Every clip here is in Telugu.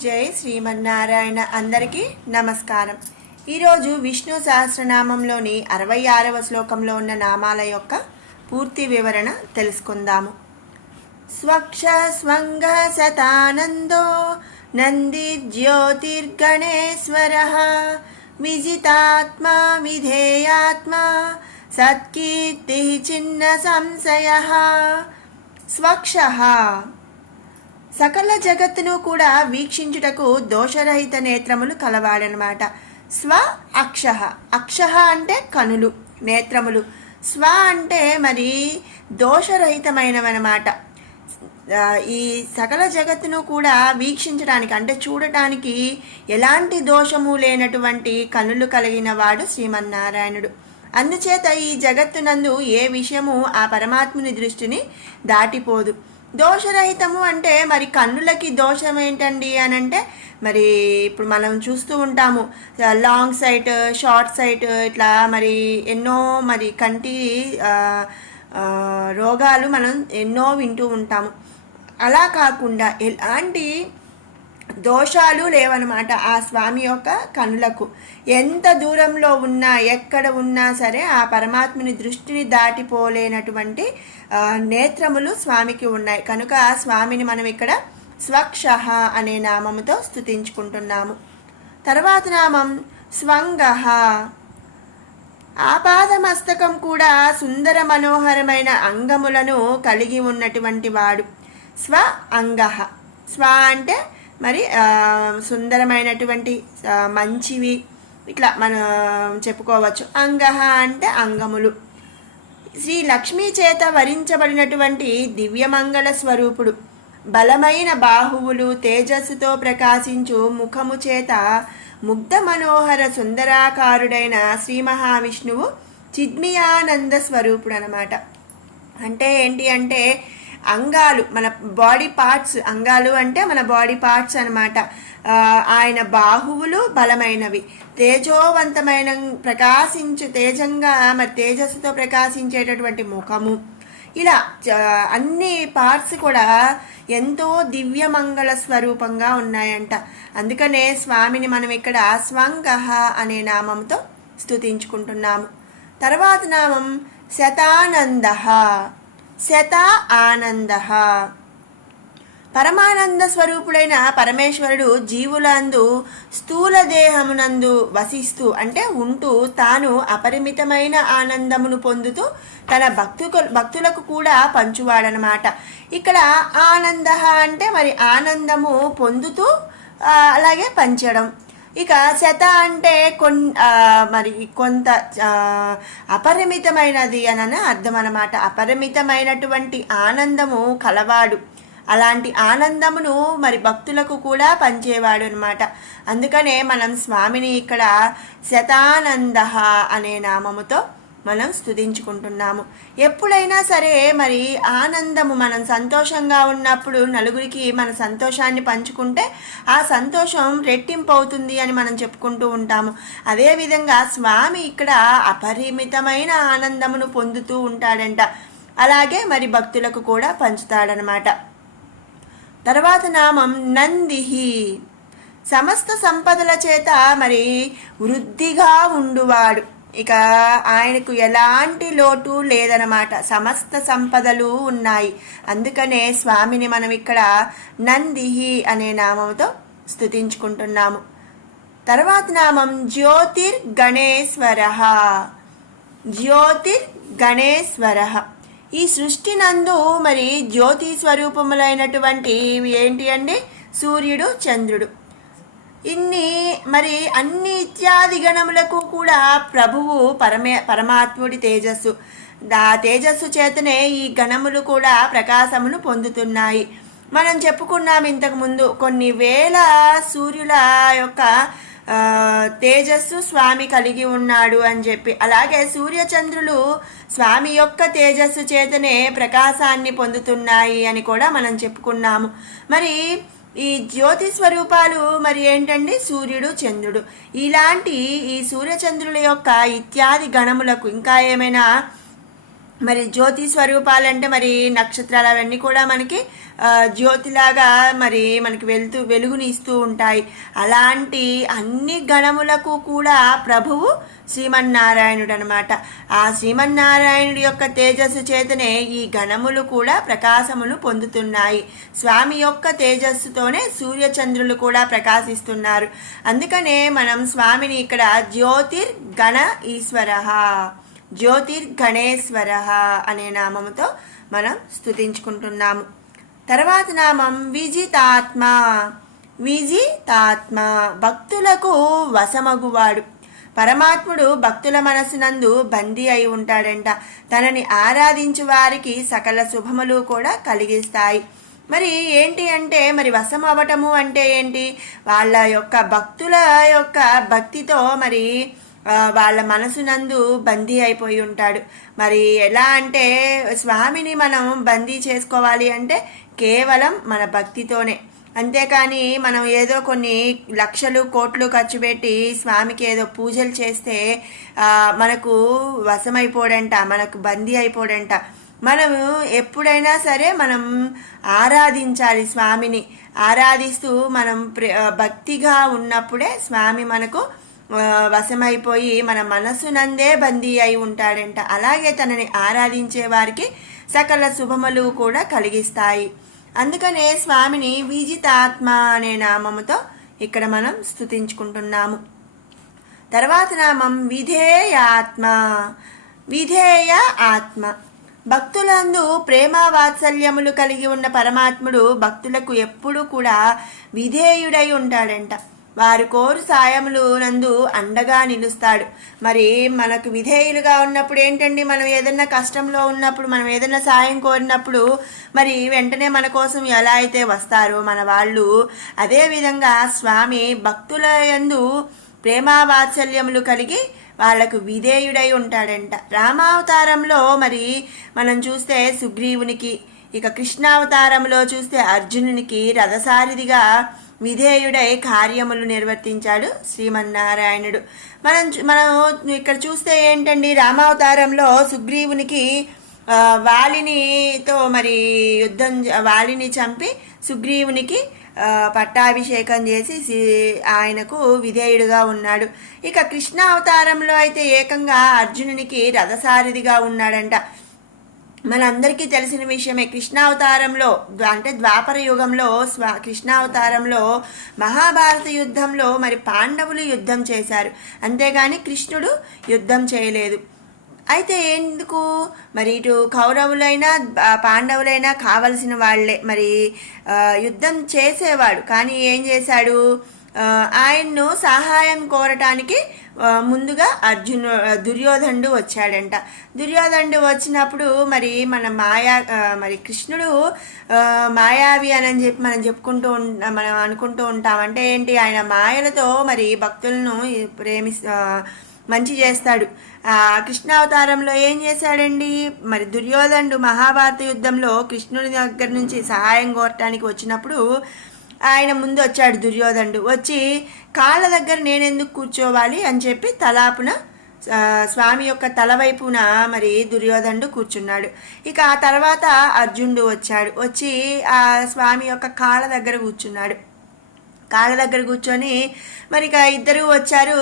జై శ్రీమన్నారాయణ. అందరికీ నమస్కారం. ఈరోజు విష్ణు సహస్రనామంలోని 66వ శ్లోకంలో ఉన్న నామాల యొక్క పూర్తి వివరణ తెలుసుకుందాము. స్వక్ష స్వంగ సతానందో నంది జ్యోతిర్గణేశ్వర విజితాత్మా విధేయాత్మా సత్కీర్తి చిన్న సంశయ. స్వక్ష సకల జగత్తును కూడా వీక్షించుటకు దోషరహిత నేత్రములు కలవాడనమాట. స్వ అక్ష, అక్ష అంటే కనులు, నేత్రములు. స్వ అంటే మరి దోషరహితమైనవన్నమాట. ఈ సకల జగత్తును కూడా వీక్షించడానికి అంటే చూడటానికి ఎలాంటి దోషము లేనటువంటి కనులు కలిగిన వాడు శ్రీమన్నారాయణుడు. అందుచేత ఈ జగత్తునందు ఏ విషయము ఆ పరమాత్ముని దృష్టిని దాటిపోదు. దోషరహితము అంటే మరి కన్నులకి దోషం ఏంటండి అని అంటే, మరి ఇప్పుడు మనం చూస్తూ ఉంటాము లాంగ్ సైట్, షార్ట్ సైట్, ఇట్లా మరి ఎన్నో మరి కంటి రోగాలు మనం ఎన్నో వింటూ ఉంటాము. అలా కాకుండా ఎలాంటి దోషాలు లేవన్నమాట ఆ స్వామి యొక్క కనులకు. ఎంత దూరంలో ఉన్నా ఎక్కడ ఉన్నా సరే ఆ పరమాత్ముని దృష్టిని దాటిపోలేనటువంటి నేత్రములు స్వామికి ఉన్నాయి. కనుక ఆ స్వామిని మనం ఇక్కడ స్వక్ష అనే నామముతో స్తుతించుకుంటున్నాము. తర్వాత నామం స్వంగ. ఆపాదమస్తకం కూడా సుందర మనోహరమైన అంగములను కలిగి ఉన్నటువంటి వాడు స్వ అంగ. స్వ అంటే మరి సుందరమైనటువంటి మంచివి ఇట్లా మనం చెప్పుకోవచ్చు. అంగ అంటే అంగములు. శ్రీ లక్ష్మీ చేత వరించబడినటువంటి దివ్యమంగళ స్వరూపుడు. బలమైన బాహువులు, తేజస్సుతో ప్రకాశించు ముఖము చేత ముగ్ధ మనోహర సుందరాకారుడైన శ్రీ మహావిష్ణువు చిద్మియానంద స్వరూపుడు అన్నమాట. అంటే ఏంటి అంటే అంగాలు, మన బాడీ పార్ట్స్, అంగాలు అంటే మన బాడీ పార్ట్స్ అనమాట. ఆయన బాహువులు బలమైనవి, తేజోవంతమైన తేజంగా మరి తేజస్సుతో ప్రకాశించేటటువంటి ముఖము, ఇలా అన్ని పార్ట్స్ కూడా ఎంతో దివ్యమంగళ స్వరూపంగా ఉన్నాయంట. అందుకనే స్వామిని మనం ఇక్కడ స్వంగ అనే నామంతో స్తుతించుకుంటున్నాము. తర్వాత నామం శతానంద. శత ఆనంద. పరమానంద స్వరూపుడైన పరమేశ్వరుడు జీవులందు స్థూల దేహమునందు వసిస్తూ అంటే ఉంటూ తాను అపరిమితమైన ఆనందమును పొందుతూ తన భక్తులకు కూడా పంచువాడనమాట. ఇక్కడ ఆనంద అంటే మరి ఆనందము పొందుతూ అలాగే పంచడం. ఇక శత అంటే మరి కొంత అపరిమితమైనది అని అర్థం అన్నమాట. అపరిమితమైనటువంటి ఆనందము కలవాడు. అలాంటి ఆనందమును మరి భక్తులకు కూడా పంచేవాడు అనమాట. అందుకనే మనం స్వామిని ఇక్కడ శతానంద అనే నామముతో మనం స్తుతించుకుంటున్నాము. ఎప్పుడైనా సరే మరి ఆనందము, మనం సంతోషంగా ఉన్నప్పుడు నలుగురికి మన సంతోషాన్ని పంచుకుంటే ఆ సంతోషం రెట్టింపు అవుతుంది అని మనం చెప్పుకుంటూ ఉంటాము. అదేవిధంగా స్వామి ఇక్కడ అపరిమితమైన ఆనందమును పొందుతూ ఉంటాడంట. అలాగే మరి భక్తులకు కూడా పంచుతాడనమాట. తర్వాత నామం నందిహి. సమస్త సంపదల చేత మరి వృద్ధిగా ఉండువాడు. ఇక ఆయనకు ఎలాంటి లోటు లేదనమాట. సమస్త సంపదలు ఉన్నాయి. అందుకనే స్వామిని మనం ఇక్కడ నందిహి అనే నామంతో స్తుతించుకుంటున్నాము. తర్వాత నామం జ్యోతిర్గణేశ్వర. జ్యోతిర్గణేశ్వర. ఈ సృష్టి నందు మరి జ్యోతి స్వరూపములైనటువంటి ఏంటి అండి? సూర్యుడు, చంద్రుడు. మరి అన్ని ఇత్యాది గణములకు కూడా ప్రభువు పరమాత్ముడి తేజస్సు. ఆ తేజస్సు చేతనే ఈ గణములు కూడా ప్రకాశమును పొందుతున్నాయి. మనం చెప్పుకున్నాం ఇంతకుముందు కొన్ని వేల సూర్యుల యొక్క తేజస్సు స్వామి కలిగి ఉన్నాడు అని చెప్పి. అలాగే సూర్యచంద్రులు స్వామి యొక్క తేజస్సు చేతనే ప్రకాశాన్ని పొందుతున్నాయి అని కూడా మనం చెప్పుకున్నాము. మరి ఈ జ్యోతి స్వరూపాలు మరి ఏంటండి? సూర్యుడు, చంద్రుడు. ఇలాంటి ఈ సూర్యచంద్రుల యొక్క ఇత్యాది గణములకు ఇంకా ఏమైనా మరి జ్యోతి స్వరూపాలంటే మరి నక్షత్రాలు అవన్నీ కూడా మనకి జ్యోతిలాగా మరి మనకి వెలుగుని ఇస్తూ ఉంటాయి. అలాంటి అన్ని గణములకు కూడా ప్రభువు శ్రీమన్నారాయణుడు అనమాట. ఆ శ్రీమన్నారాయణుడి యొక్క తేజస్సు చేతనే ఈ గణములు కూడా ప్రకాశమును పొందుతున్నాయి. స్వామి యొక్క తేజస్సుతోనే సూర్యచంద్రులు కూడా ప్రకాశిస్తున్నారు. అందుకనే మనం స్వామిని ఇక్కడ జ్యోతిర్గణ ఈశ్వర, జ్యోతిర్గణేశ్వర అనే నామముతో మనం స్తుతించుకుంటున్నాము. తర్వాత నామం విజితాత్మ. విజితాత్మ భక్తులకు వశమగువాడు. పరమాత్ముడు భక్తుల మనసునందు బందీ అయి ఉంటాడంట. తనని ఆరాధించు వారికి సకల శుభములు కూడా కలిగిస్తాయి. మరి ఏంటి అంటే మరి వశం అవ్వటము అంటే ఏంటి? వాళ్ళ యొక్క భక్తుల యొక్క భక్తితో మరి వాళ్ళ మనసునందు బందీ అయిపోయి ఉంటాడు. మరి ఎలా అంటే స్వామిని మనం బందీ చేసుకోవాలి అంటే కేవలం మన భక్తితోనే. అంతేకాని మనం ఏదో కొన్ని లక్షలు కోట్లు ఖర్చు పెట్టి స్వామికి ఏదో పూజలు చేస్తే మనకు వశమైపోడంట, మనకు బందీ అయిపోడంట. మనము ఎప్పుడైనా సరే మనం ఆరాధించాలి స్వామిని. ఆరాధిస్తూ మనం భక్తిగా ఉన్నప్పుడే స్వామి మనకు వశమైపోయి మన మనసునందే బందీ అయి ఉంటాడంట. అలాగే తనని ఆరాధించే వారికి సకల శుభములు కూడా కలిగిస్తాయి. అందుకనే స్వామిని విజితాత్మ అనే నామముతో ఇక్కడ మనం స్తుతించుకుంటున్నాము. తర్వాత నామం విధేయాత్మ. విధేయ ఆత్మ భక్తులందు ప్రేమ వాత్సల్యములు కలిగి ఉన్న పరమాత్ముడు భక్తులకు ఎప్పుడూ కూడా విధేయుడై ఉంటాడంట. వారు కోరు సాయములు నందు అండగా నిలుస్తాడు. మరి మనకు విధేయులుగా ఉన్నప్పుడు ఏంటండి, మనం ఏదైనా కష్టంలో ఉన్నప్పుడు, మనం ఏదైనా సాయం కోరినప్పుడు మరి వెంటనే మన కోసం ఎలా అయితే వస్తారో మన వాళ్ళు, అదేవిధంగా స్వామి భక్తుల యందు ప్రేమ వాత్సల్యములు కలిగి వాళ్లకు విధేయుడై ఉంటాడంట. రామావతారంలో మరి మనం చూస్తే సుగ్రీవునికి, ఇక కృష్ణావతారంలో చూస్తే అర్జునునికి రథసారిదిగా విధేయుడై కార్యములు నిర్వర్తించాడు శ్రీమన్నారాయణుడు. మనం ఇక్కడ చూస్తే ఏంటండి, రామావతారంలో సుగ్రీవునికి వాలినితో మరి వాలిని చంపి సుగ్రీవునికి పట్టాభిషేకం చేసి ఆయనకు విధేయుడుగా ఉన్నాడు. ఇక కృష్ణావతారంలో అయితే ఏకంగా అర్జునునికి రథసారిదిగా ఉన్నాడంట. మనందరికీ తెలిసిన విషయమే. కృష్ణావతారంలో అంటే ద్వాపర యుగంలో కృష్ణావతారంలో మహాభారత యుద్ధంలో మరి పాండవులు యుద్ధం చేశారు, అంతేగాని కృష్ణుడు యుద్ధం చేయలేదు. అయితే ఎందుకు మరి ఇటు కౌరవులైనా పాండవులైనా కావలసిన వాళ్లే, మరి యుద్ధం చేసేవాడు. కానీ ఏం చేశాడు, ఆయన్ను సహాయం కోరటానికి ముందుగా దుర్యోధనుడు వచ్చాడంట. దుర్యోధనుడు వచ్చినప్పుడు మరి మరి కృష్ణుడు మాయావి అని చెప్పి మనం అనుకుంటూ ఉంటాం. అంటే ఏంటి, ఆయన మాయలతో మరి భక్తులను మంచి చేస్తాడు. కృష్ణావతారంలో ఏం చేశాడండి, మరి దుర్యోధనుడు మహాభారత యుద్ధంలో కృష్ణుడి దగ్గర నుంచి సహాయం కోరటానికి వచ్చినప్పుడు ఆయన ముందు వచ్చాడు దుర్యోధనుడు. వచ్చి కాళ్ళ దగ్గర నేనెందుకు కూర్చోవాలి అని చెప్పి తలాపున స్వామి యొక్క తల వైపున మరి దుర్యోధనుడు కూర్చున్నాడు. ఇక ఆ తర్వాత అర్జునుడు వచ్చాడు. వచ్చి ఆ స్వామి యొక్క కాళ్ళ దగ్గర కూర్చున్నాడు. కాళ్ళ దగ్గర కూర్చొని మరి ఇక ఇద్దరు వచ్చారు.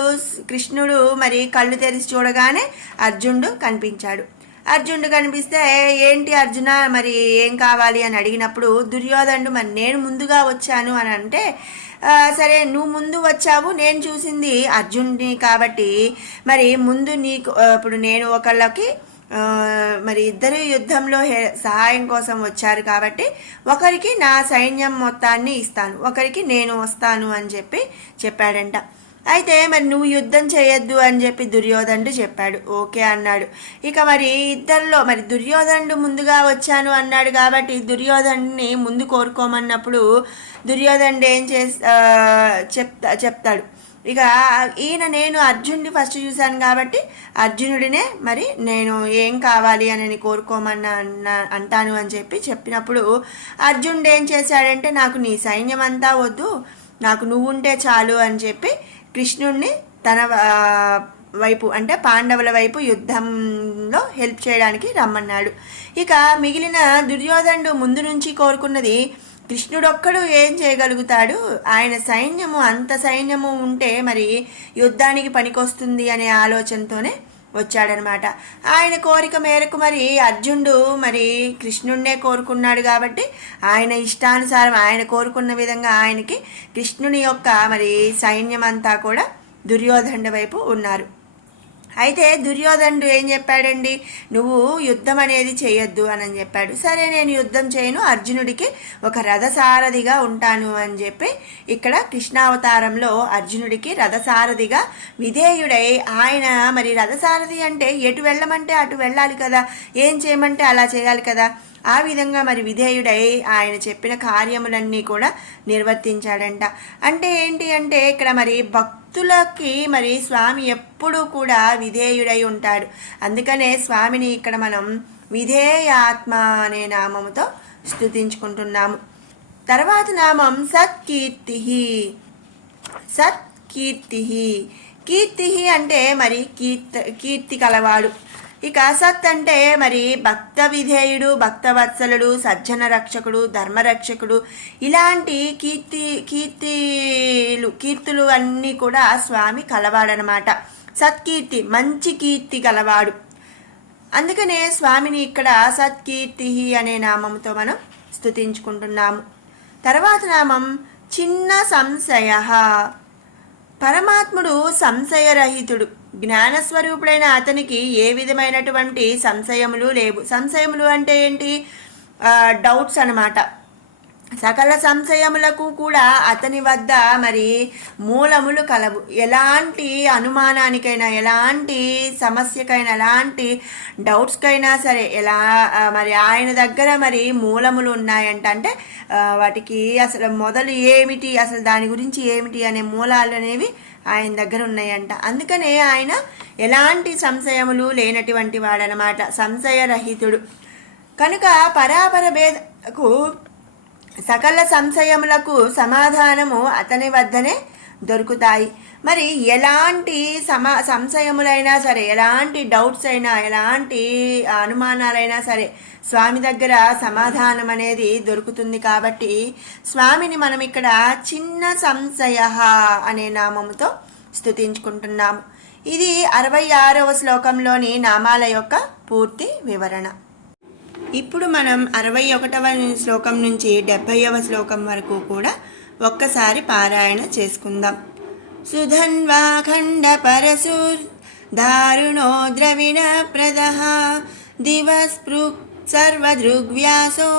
కృష్ణుడు మరి కళ్ళు తెరిచి చూడగానే అర్జునుడు కనిపించాడు. అర్జునుడు కనిపిస్తే ఏంటి అర్జున మరి ఏం కావాలి అని అడిగినప్పుడు దుర్యోధనుడు మరి నేను ముందుగా వచ్చాను అని అంటే, సరే నువ్వు ముందు వచ్చావు, నేను చూసింది అర్జునుడిని కాబట్టి మరి ముందు నీకు ఇప్పుడు నేను ఒకళ్ళకి మరి ఇద్దరు యుద్ధంలో సహాయం కోసం వచ్చారు కాబట్టి ఒకరికి నా సైన్యం మొత్తాన్ని ఇస్తాను, ఒకరికి నేను వస్తాను అని చెప్పాడంట. అయితే మరి నువ్వు యుద్ధం చేయొద్దు అని చెప్పి దుర్యోధనుడు చెప్పాడు. ఓకే అన్నాడు. ఇక మరి ఇద్దరిలో మరి దుర్యోధనుడు ముందుగా వచ్చాను అన్నాడు కాబట్టి దుర్యోధనుడిని ముందు కోరుకోమన్నప్పుడు దుర్యోధనుడు ఏం చెప్తాడు, ఇక ఈయన నేను అర్జునుడిని ఫస్ట్ చూశాను కాబట్టి అర్జునుడినే మరి నేను ఏం కావాలి అని అంటాను అని చెప్పినప్పుడు అర్జునుడు ఏం చేశాడంటే, నాకు నీ సైన్యం అంతా వద్దు, నాకు నువ్వుంటే చాలు అని చెప్పి కృష్ణుడిని తన వైపు అంటే పాండవుల వైపు యుద్ధంలో హెల్ప్ చేయడానికి రమ్మన్నాడు. ఇక మిగిలిన దుర్యోధనుడు ముందు నుంచి కోరుకున్నది కృష్ణుడొక్కడు ఏం చేయగలుగుతాడు, ఆయన సైన్యము అంత సైన్యము ఉంటే మరి యుద్ధానికి పనికొస్తుంది అనే ఆలోచనతోనే వచ్చాడనమాట. ఆయన కోరిక మేరకు మరి అర్జునుడు మరి కృష్ణుడినే కోరుకున్నాడు కాబట్టి ఆయన ఇష్టానుసారం ఆయన కోరుకున్న విధంగా ఆయనకి కృష్ణుని యొక్క మరి సైన్యం అంతా కూడా దుర్యోధనుడి వైపు ఉన్నారు. అయితే దుర్యోధనుడు ఏం చెప్పాడండి, నువ్వు యుద్ధం అనేది చేయొద్దు అని చెప్పాడు. సరే నేను యుద్ధం చేయను, అర్జునుడికి ఒక రథసారథిగా ఉంటాను అని చెప్పి ఇక్కడ కృష్ణావతారంలో అర్జునుడికి రథసారథిగా విధేయుడై ఆయన మరి రథసారథి అంటే ఎటు వెళ్ళమంటే అటు వెళ్ళాలి కదా, ఏం చేయమంటే అలా చేయాలి కదా, ఆ విధంగా మరి విధేయుడై ఆయన చెప్పిన కార్యములన్నీ కూడా నిర్వర్తించాడంట. అంటే ఏంటి అంటే ఇక్కడ మరి భక్తులకి మరి స్వామి ఎప్పుడూ కూడా విధేయుడై ఉంటాడు. అందుకనే స్వామిని ఇక్కడ మనం విధేయాత్మ అనే నామముతో స్తుతించుకుంటున్నాము. తర్వాత నామం సత్కీర్తి. సత్కీర్తి, కీర్తి అంటే మరి కీర్తి కలవాడు. ఇక సత్ అంటే మరి భక్త విధేయుడు, భక్తవత్సలుడు, సజ్జన రక్షకుడు, ధర్మరక్షకుడు, ఇలాంటి కీర్తులు అన్నీ కూడా స్వామి కలవాడనమాట. సత్కీర్తి మంచి కీర్తి గలవాడు. అందుకనే స్వామిని ఇక్కడ సత్కీర్తి అనే నామంతో మనం స్తుతించుకుంటున్నాము. తర్వాత నామం చిన్న సంశయ. పరమాత్ముడు సంశయరహితుడు, జ్ఞానస్వరూపుడైన అతనికి ఏ విధమైనటువంటి సంశయములు లేవు. సంశయములు అంటే ఏంటి, డౌట్స్ అన్నమాట. సకల సంశయములకు కూడా అతని వద్ద మరి మూలములు కలవు. ఎలాంటి అనుమానానికైనా, ఎలాంటి సమస్యకైనా, ఎలాంటి డౌట్స్కైనా సరే మరి ఆయన దగ్గర మరి మూలములు ఉన్నాయంట. అంటే వాటికి అసలు మొదలు ఏమిటి, అసలు దాని గురించి ఏమిటి అనే మూలాలు అనేవి ఆయన దగ్గర ఉన్నాయంట. అందుకనే ఆయన ఎలాంటి సంశయములు లేనటువంటి వాడనమాట, సంశయరహితుడు. కనుక పరాపర భేదకు సకల సంశయములకు సమాధానము అతని వద్దనే దొరుకుతాయి. మరి ఎలాంటి సంశయములైనా సరే, ఎలాంటి డౌట్స్ అయినా, ఎలాంటి అనుమానాలైనా సరే స్వామి దగ్గర సమాధానం అనేది దొరుకుతుంది. కాబట్టి స్వామిని మనం ఇక్కడ చిన్న సంశయ అనే నామముతో స్తుతించుకుంటున్నాము. ఇది 66వ శ్లోకంలోని నామాల యొక్క పూర్తి వివరణ. ఇప్పుడు మనం 61వ శ్లోకం నుంచి 70వ శ్లోకం వరకు కూడా ఒక్కసారి పారాయణ చేసుకుందాం. సుధన్వాఖండ పరశుర్ దారుణో ద్రవిణ ప్రదః దివస్పృక్ సర్వదృగ్వ్యాసో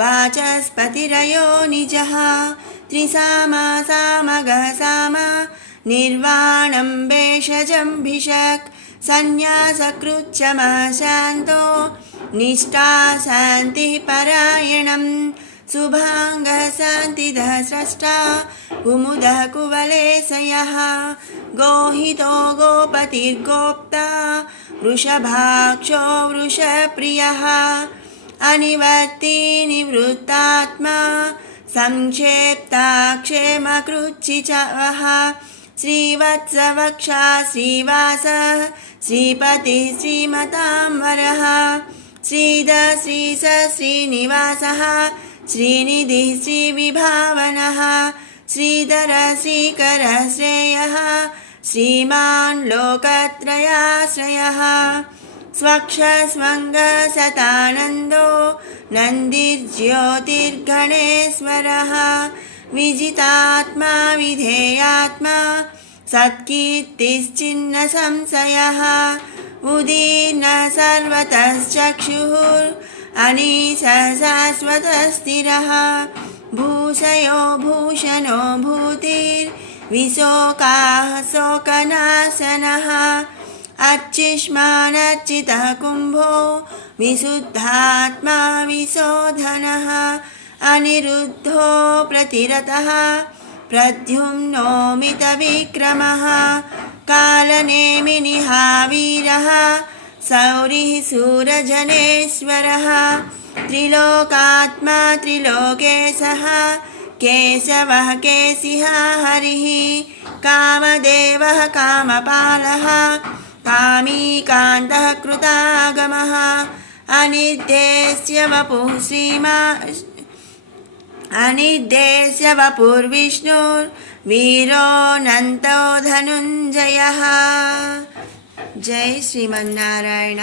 వాచస్పతిరయో నిజః త్రిసామా సామగః సామా నిర్వాణం భేషజంభిషక్ సన్యాసకృచ్చమః శాంతో నిష్టా శాంతి పరాయణం శుభాంగ శాంతిద స్రష్టా కుముద కువలేశయః గోహితో గోపతిర్గోప్తా వృషభాక్షో వృషప్రియః అనివర్తి నివృత్తాత్మా సంక్షేప్తా క్షేమకృచ్చిచవః శ్రీవత్సవక్షా శ్రీవాసః శ్రీపతి శ్రీమతాం వరః శ్రీధ శ్రీస శ్రీనివాసః శ్రీనిధి శ్రీవిభావనః శ్రీధర శ్రీకర శ్రేయః శ్రీమాన్ లోకత్రయాశ్రయః స్వక్ష స్వంగ సతానందో నందిర్జ్యోతిర్గణేశ్వరః విజితాత్మా విధేయాత్మా సత్కీర్తిశ్చిన్న సంశయః ఉదీర్ణ సర్వతశ్చక్షుః అనీశ శాశ్వతస్థిరః భూషయో భూషణో భూతిర్ విశోకాః శోకనాశనః అర్చిష్మానర్చితః కుంభో విశుద్ధాత్మా విశోధనః అనిరుద్ధో ప్రతిరతః ప్రద్యుమ్నోమిత విక్రమః కాలనేమినిహా వీరః శౌరిః శూరజనేశ్వరः త్రిలోకాత్మా త్రిలోకేశः కేశవः కేశిహ హరిः कामदेवः कामपालः कामी कान्तः कृतागमः अनिर्देश्य वपुः अनिर्देश्य वपुर्विष्णुर्वीरोऽनन्तो धनुञ्जयः। जय श्रीमन्नारायण।